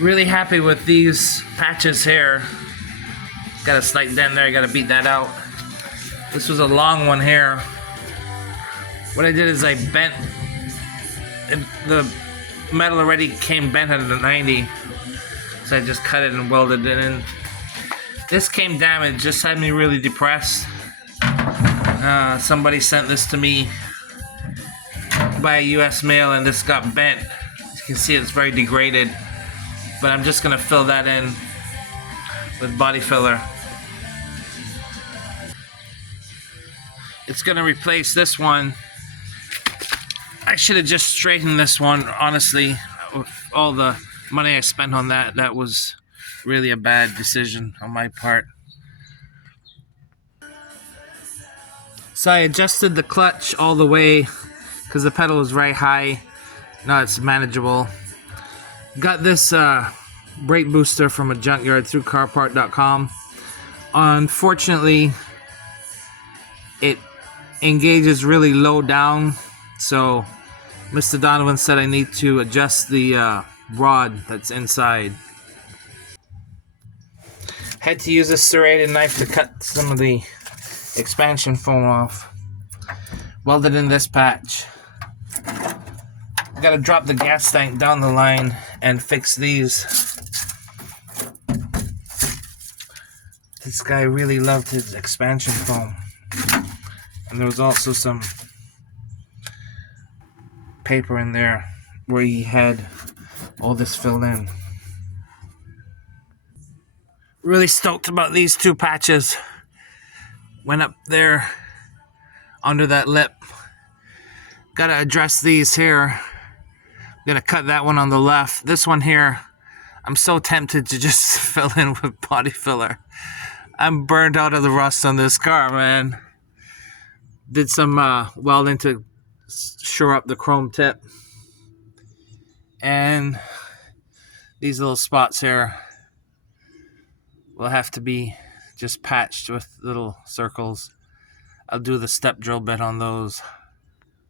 Really happy with these patches here. Got a slight dent there, I gotta beat that out. This was a long one here. What I did is I bent, the metal already came bent at a 90, so I just cut it and welded it in. This came damaged, just had me really depressed. Somebody sent this to me by US mail and this got bent. You can see it's very degraded, but I'm just gonna fill that in with body filler. It's gonna replace this one. I should have just straightened this one, honestly. With all the money I spent on that, that was really a bad decision on my part. So I adjusted the clutch all the way because the pedal was very high. Now it's manageable. Got this brake booster from a junkyard through carpart.com. Unfortunately, it engages really low down, so Mr. Donovan said I need to adjust the rod that's inside. Had to use a serrated knife to cut some of the expansion foam off. Welded in this patch. I gotta drop the gas tank down the line and fix these. This guy really loved his expansion foam. And there was also some paper in there where he had all this filled in. Really stoked about these two patches. Went up there under that lip. Gotta address these here. Gonna cut that one on the left. This one here, I'm so tempted to just fill in with body filler. I'm burned out of the rust on this car, man. Did some welding to shore up the chrome tip. And these little spots here will have to be just patched with little circles. I'll do the step drill bit on those.